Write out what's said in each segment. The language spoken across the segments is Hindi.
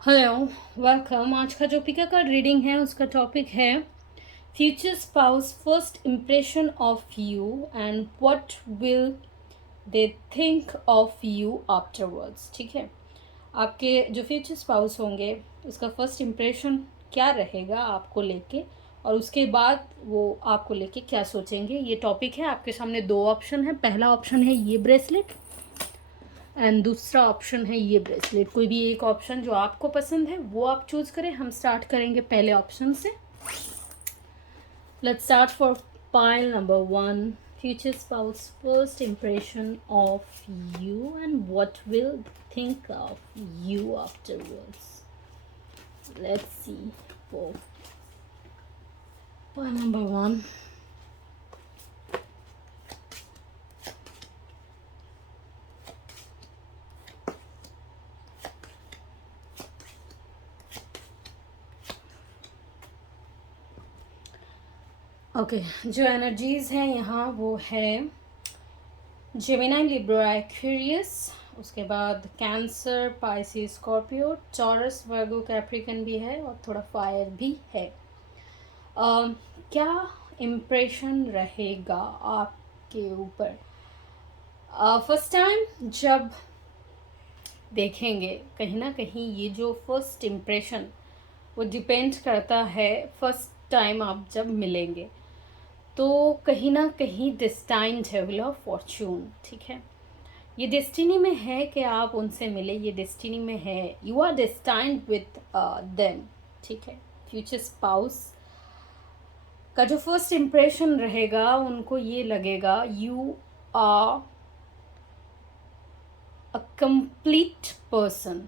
Hello, welcome. आज का जो पिका कार्ड रीडिंग है उसका टॉपिक है future spouse first impression of you and what will they think of you afterwards. ठीक है, आपके जो फ्यूचर स्पाउस होंगे उसका फर्स्ट इम्प्रेशन क्या रहेगा आपको लेके, और उसके बाद वो आपको लेके क्या सोचेंगे, ये टॉपिक है। आपके सामने दो ऑप्शन है। पहला ऑप्शन है ये ब्रेसलेट एंड दूसरा ऑप्शन है ये ब्रेसलेट। कोई भी एक ऑप्शन जो आपको पसंद है वो आप चूज करें। हम स्टार्ट करेंगे पहले ऑप्शन से। Let's start for pile number 1। Future spouse first impression of you and what will think of you afterwards. Let's see for pile number 1। Okay, जो एनर्जीज हैं यहाँ वो है जेमिनी, लिब्रा, एक्वेरियस, उसके बाद कैंसर, पाइसिस, स्कॉर्पियो, टॉरस, वर्गो, कैप्रिकन भी है और थोड़ा फायर भी है। क्या इम्प्रेशन रहेगा आपके ऊपर फर्स्ट टाइम जब देखेंगे? कहीं ना कहीं ये जो फर्स्ट इम्प्रेशन वो डिपेंड करता है फर्स्ट टाइम आप जब मिलेंगे, तो कहीं ना कहीं डिस्टाइंड है, व्हील ऑफ फॉर्च्यून। ठीक है, ये डेस्टिनी में है कि आप उनसे मिले, ये डेस्टिनी में है, you are destined with them. ठीक है, फ्यूचर स्पाउस का जो फर्स्ट इम्प्रेशन रहेगा उनको ये लगेगा you are a complete person.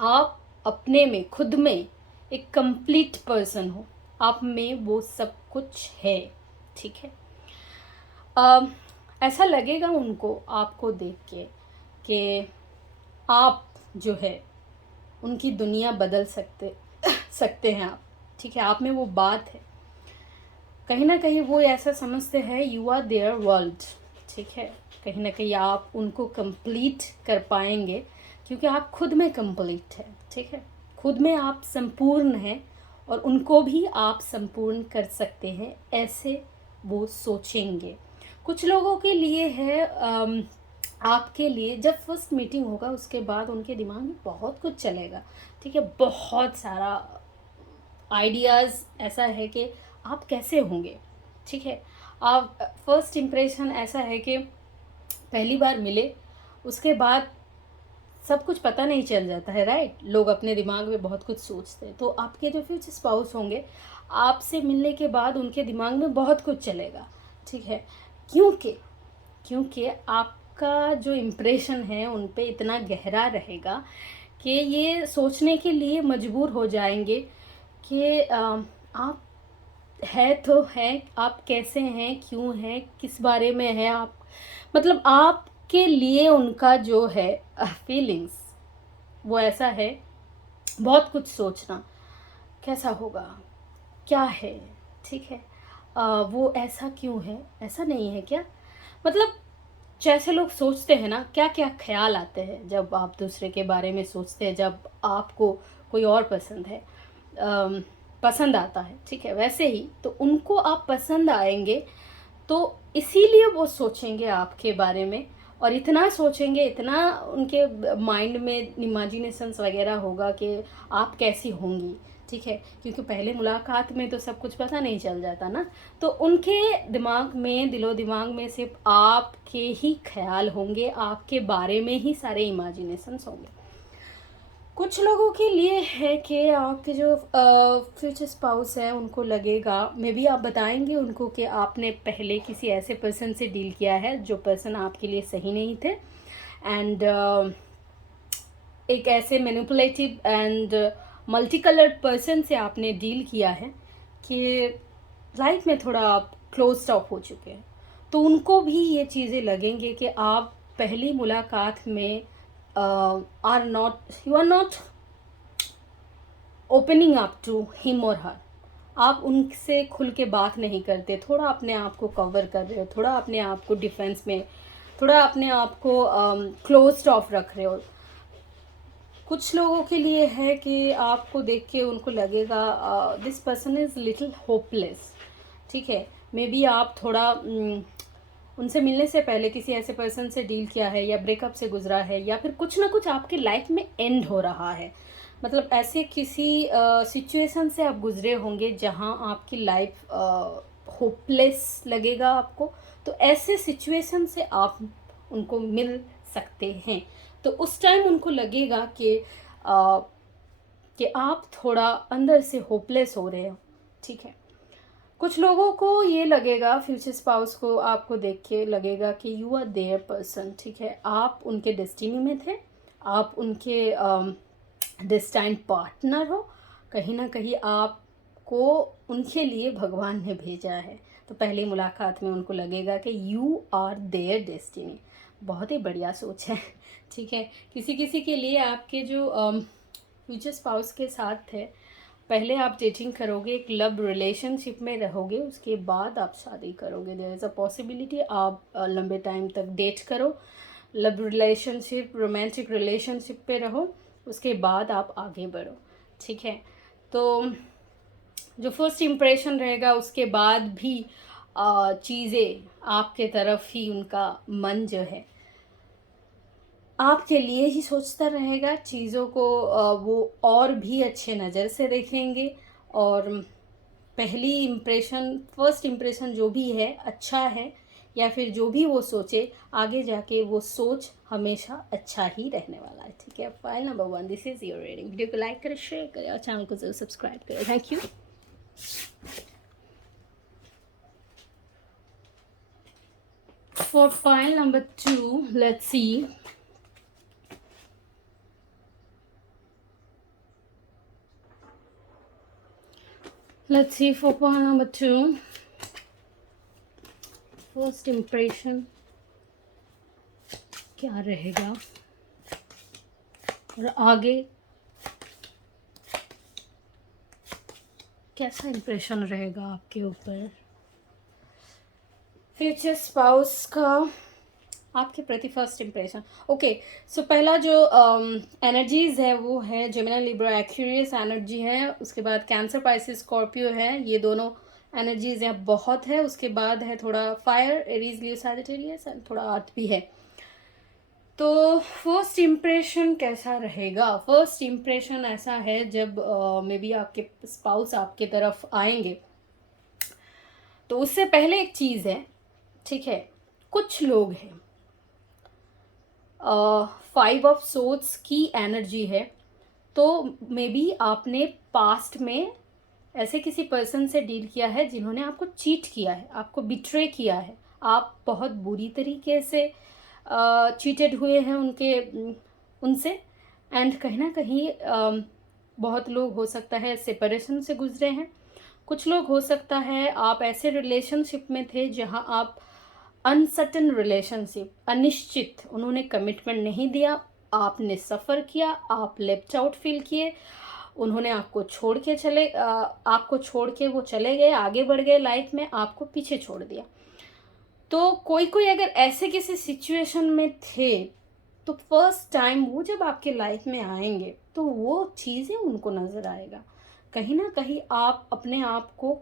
आप अपने में, खुद में एक कंप्लीट पर्सन हो, आप में वो सब कुछ है। ठीक है, ऐसा लगेगा उनको आपको देख के कि आप जो है उनकी दुनिया बदल सकते हैं आप। ठीक है, आप में वो बात है। कहीं ना कहीं वो ऐसा समझते हैं यू आर देयर वर्ल्ड। ठीक है, कहीं ना कहीं आप उनको कंप्लीट कर पाएंगे क्योंकि आप खुद में कंप्लीट है। ठीक है, खुद में आप संपूर्ण हैं और उनको भी आप संपूर्ण कर सकते हैं, ऐसे वो सोचेंगे। कुछ लोगों के लिए है आपके लिए जब फर्स्ट मीटिंग होगा उसके बाद उनके दिमाग में बहुत कुछ चलेगा। ठीक है, बहुत सारा आइडियाज़ ऐसा है कि आप कैसे होंगे। ठीक है, आप फर्स्ट इम्प्रेशन ऐसा है कि पहली बार मिले उसके बाद सब कुछ पता नहीं चल जाता है, राइट। लोग अपने दिमाग में बहुत कुछ सोचते हैं, तो आपके जो फ्यूचर स्पाउस होंगे आपसे मिलने के बाद उनके दिमाग में बहुत कुछ चलेगा। ठीक है, क्योंकि क्योंकि आपका जो इम्प्रेशन है उन पे इतना गहरा रहेगा कि ये सोचने के लिए मजबूर हो जाएंगे कि आप है तो है, आप कैसे हैं, क्यों हैं, किस बारे में है आप, मतलब आपके लिए उनका जो है फीलिंग्स वो ऐसा है। बहुत कुछ सोचना, कैसा होगा, क्या है। ठीक है, वो ऐसा क्यों है, ऐसा नहीं है क्या, मतलब जैसे लोग सोचते हैं ना, क्या क्या ख्याल आते हैं जब आप दूसरे के बारे में सोचते हैं, जब आपको कोई और पसंद है, पसंद आता है। ठीक है, वैसे ही तो उनको आप पसंद आएंगे, तो इसीलिए वो सोचेंगे आपके बारे में, और इतना सोचेंगे, इतना उनके माइंड में इमेजिनेशंस वगैरह होगा कि आप कैसी होंगी। ठीक है, क्योंकि पहले मुलाकात में तो सब कुछ पता नहीं चल जाता ना, तो उनके दिमाग में, दिलो दिमाग में सिर्फ आपके ही ख्याल होंगे, आपके बारे में ही सारे इमेजिनेशंस होंगे। कुछ लोगों के लिए है कि आपके जो फ्यूचर स्पाउस है उनको लगेगा, मे बी आप बताएंगे उनको कि आपने पहले किसी ऐसे पर्सन से डील किया है जो पर्सन आपके लिए सही नहीं थे, एंड एक ऐसे manipulative and multi coloured person से आपने डील किया है कि लाइफ में थोड़ा आप क्लोज ऑफ हो चुके हैं। तो उनको भी ये चीज़ें लगेंगे कि आप पहली मुलाकात में you are not opening up to him और हर। आप उनसे खुल के बात नहीं करते, थोड़ा अपने आप को कवर कर रहे हो, थोड़ा अपने आप को डिफेंस में, थोड़ा अपने आप को क्लोज्ड ऑफ रख रहे हो। कुछ लोगों के लिए है कि आपको देख के उनको लगेगा this person is little hopeless, ठीक है। मे बी आप थोड़ा उनसे मिलने से पहले किसी ऐसे पर्सन से डील किया है, या ब्रेकअप से गुजरा है, या फिर कुछ ना कुछ आपकी लाइफ में एंड हो रहा है। मतलब ऐसे किसी सिचुएशन से आप गुजरे होंगे जहां आपकी लाइफ होपलेस लगेगा आपको। तो ऐसे सिचुएशन से आप उनको मिल सकते हैं। तो उस टाइम उनको लगेगा कि आप थोड़ा अंदर से होपलेस हो रहे हो, ठीक है। कुछ लोगों को ये लगेगा, फ्यूचर स्पाउस को आपको देख के लगेगा कि यू आर देयर पर्सन, ठीक है। आप उनके डेस्टिनी में थे, आप उनके डेस्टाइन्ड पार्टनर हो। कहीं ना कहीं आपको उनके लिए भगवान ने भेजा है। तो पहली मुलाकात में उनको लगेगा कि यू आर देयर डेस्टिनी। बहुत ही बढ़िया सोच है, ठीक है। किसी किसी के लिए आपके जो फ्यूचर स्पाउस के साथ थे, पहले आप डेटिंग करोगे, एक लव रिलेशनशिप में रहोगे, उसके बाद आप शादी करोगे। देयर इज़ अ पॉसिबिलिटी आप लंबे टाइम तक डेट करो, लव रिलेशनशिप, रोमांटिक रिलेशनशिप पे रहो, उसके बाद आप आगे बढ़ो, ठीक है। तो जो फर्स्ट इम्प्रेशन रहेगा, उसके बाद भी चीज़ें आपके तरफ ही उनका मन जो है आपके लिए ही सोचता रहेगा। चीज़ों को वो और भी अच्छे नज़र से देखेंगे। और पहली इम्प्रेशन, फर्स्ट इम्प्रेशन जो भी है अच्छा है, या फिर जो भी वो सोचे, आगे जाके वो सोच हमेशा अच्छा ही रहने वाला है, ठीक है। File number 1, this is your reading. Video को लाइक करें, शेयर करें और चैनल को जरूर सब्सक्राइब करें। Thank you. For pile number 2, let's see. Let's see for pile number 2. First impression क्या रहेगा और आगे कैसा इम्प्रेशन रहेगा आपके ऊपर। फ्यूचर स्पाउस का आपके प्रति फर्स्ट इम्प्रेशन। ओके, सो पहला जो एनर्जीज है वो है जेमिनी, लिब्रा, एक्वेरियस एनर्जी है। उसके बाद कैंसर, पाइसिस, स्कॉर्पियो है। ये दोनों एनर्जीज हैं, बहुत है। उसके बाद है थोड़ा fire, Aries, Leo, Sagittarius, and थोड़ा अर्थ भी है। तो फर्स्ट इम्प्रेशन कैसा रहेगा? फर्स्ट इम्प्रेशन ऐसा है जब मे बी आपके स्पाउस आपके तरफ आएंगे, तो उससे पहले एक चीज़ है, ठीक है। कुछ लोग हैं, 5 ऑफ सोर्ड्स की एनर्जी है। तो मे बी आपने पास्ट में ऐसे किसी पर्सन से डील किया है जिन्होंने आपको चीट किया है, आपको बिट्रे किया है। आप बहुत बुरी तरीके से चीटेड हुए हैं उनसे। एंड कहीं ना कहीं बहुत लोग हो सकता है सेपरेशन से गुजरे हैं। कुछ लोग हो सकता है आप ऐसे रिलेशनशिप में थे जहां आप अनसर्टन रिलेशनशिप, अनिश्चित, उन्होंने कमिटमेंट नहीं दिया, आपने सफ़र किया, आप लेफ्ट आउट फील किए, उन्होंने आपको छोड़ के वो चले गए, आगे बढ़ गए लाइफ में, आपको पीछे छोड़ दिया। तो कोई कोई अगर ऐसे किसी सिचुएशन में थे, तो फर्स्ट टाइम वो जब आपके लाइफ में आएंगे तो वो चीज़ें उनको नज़र आएगा। कहीं ना कहीं आप अपने आप को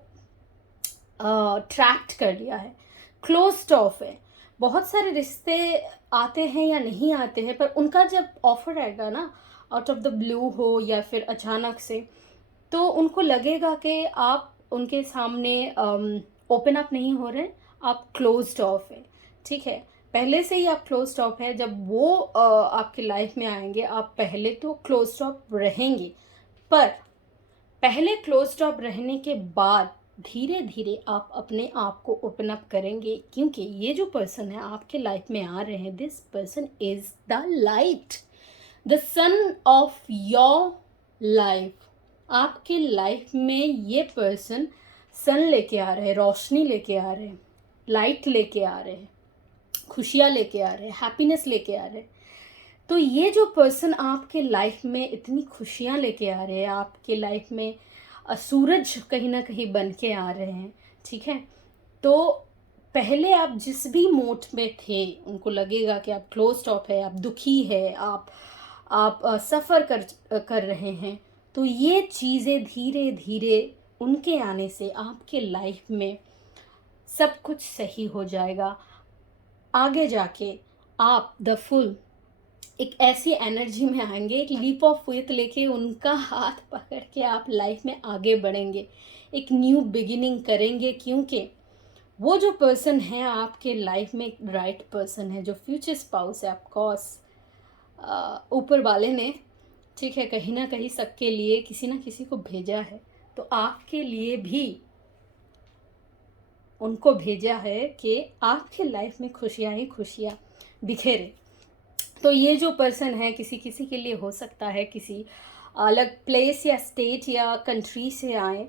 ट्रैक्ट कर लिया है, क्लोज्ड ऑफ है। बहुत सारे रिश्ते आते हैं या नहीं आते हैं, पर उनका जब ऑफर आएगा ना, आउट ऑफ द ब्लू हो या फिर अचानक से, तो उनको लगेगा कि आप उनके सामने ओपन अप नहीं हो रहे, आप क्लोज्ड ऑफ है, ठीक है। पहले से ही आप क्लोज्ड ऑफ है। जब वो आपकी लाइफ में आएंगे, आप पहले तो क्लोज्ड ऑफ रहेंगे, पर पहले क्लोज्ड ऑफ रहने के बाद धीरे धीरे आप अपने आप को ओपन अप करेंगे, क्योंकि ये जो पर्सन है आपके लाइफ में आ रहे हैं, this person is the light, the son of your life. आपके लाइफ में ये पर्सन सन लेके आ रहे हैं, रोशनी लेके आ रहे हैं, लाइट लेके आ रहे हैं, खुशियाँ लेके आ रहे हैं, हैप्पीनेस लेके आ रहे हैं। तो ये जो पर्सन आपके लाइफ में इतनी खुशियाँ लेके आ रहे हैं, आपके लाइफ में सूरज कहीं ना कहीं बन के आ रहे हैं, ठीक है। तो पहले आप जिस भी मोड में थे, उनको लगेगा कि आप क्लोज्ड ऑफ है, आप दुखी है, आप आप सफ़र कर रहे हैं, तो ये चीज़ें धीरे धीरे उनके आने से आपके लाइफ में सब कुछ सही हो जाएगा। आगे जाके आप द फुल एक ऐसी एनर्जी में आएंगे, एक लीप ऑफ फेथ लेके उनका हाथ पकड़ के आप लाइफ में आगे बढ़ेंगे, एक न्यू बिगिनिंग करेंगे, क्योंकि वो जो पर्सन है आपके लाइफ में एक राइट पर्सन है, जो फ्यूचर स्पाउस है। ऑफकोर्स ऊपर वाले ने, ठीक है, कहीं ना कहीं सबके लिए किसी ना किसी को भेजा है, तो आपके लिए भी उनको भेजा है कि आपके लाइफ में खुशियाँ ही खुशियाँ बिखेरे। तो ये जो पर्सन है किसी किसी के लिए हो सकता है किसी अलग प्लेस या स्टेट या कंट्री से आए,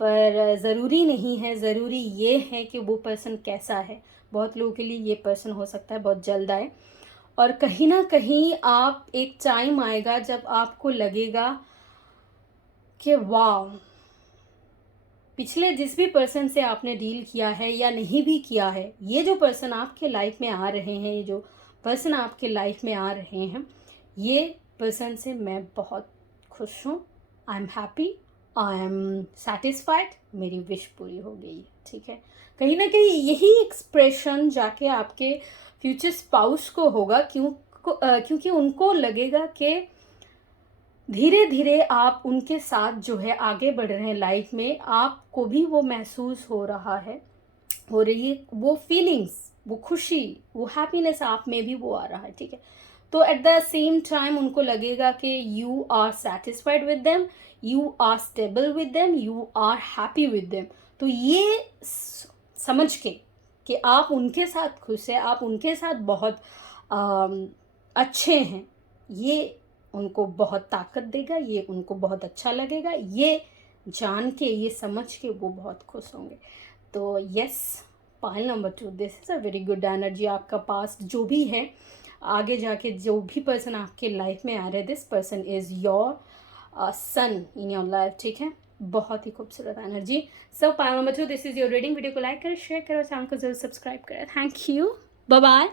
पर ज़रूरी नहीं है। ज़रूरी ये है कि वो पर्सन कैसा है। बहुत लोगों के लिए ये पर्सन हो सकता है बहुत जल्द आए, और कहीं ना कहीं आप एक टाइम आएगा जब आपको लगेगा कि वाह, पिछले जिस भी पर्सन से आपने डील किया है या नहीं भी किया है, ये जो पर्सन आपके लाइफ में आ रहे हैं, ये जो पर्सन आपके लाइफ में आ रहे हैं, ये पर्सन से मैं बहुत खुश हूँ। I am happy, I am satisfied, मेरी विश पूरी हो गई है। ठीक है, कहीं ना कहीं यही एक्सप्रेशन जाके आपके फ्यूचर स्पाउस को होगा, क्योंकि उनको लगेगा कि धीरे धीरे आप उनके साथ जो है आगे बढ़ रहे हैं लाइफ में। आपको भी वो महसूस हो रहा है, हो रही है वो फीलिंग्स, वो खुशी, वो हैप्पीनेस आप में भी वो आ रहा है। ठीक है, तो एट द सेम टाइम उनको लगेगा कि you are satisfied with them, you are stable with them, you are happy with them. तो ये समझ के कि आप उनके साथ खुश हैं, आप उनके साथ बहुत अच्छे हैं, ये उनको बहुत ताकत देगा, ये उनको बहुत अच्छा लगेगा। ये जान के, ये समझ के वो बहुत खुश होंगे। तो yes, pile number 2, this is a very good energy. आपका पास्ट जो भी है, आगे जाके जो भी पर्सन आपके लाइफ में आ रहे हैं, this person is your sun in your life. ठीक है, बहुत ही खूबसूरत energy. So pile number 2, this is your reading. Video को लाइक करें, शेयर करें, चैनल को जरूर सब्सक्राइब करें। Thank you, bye bye.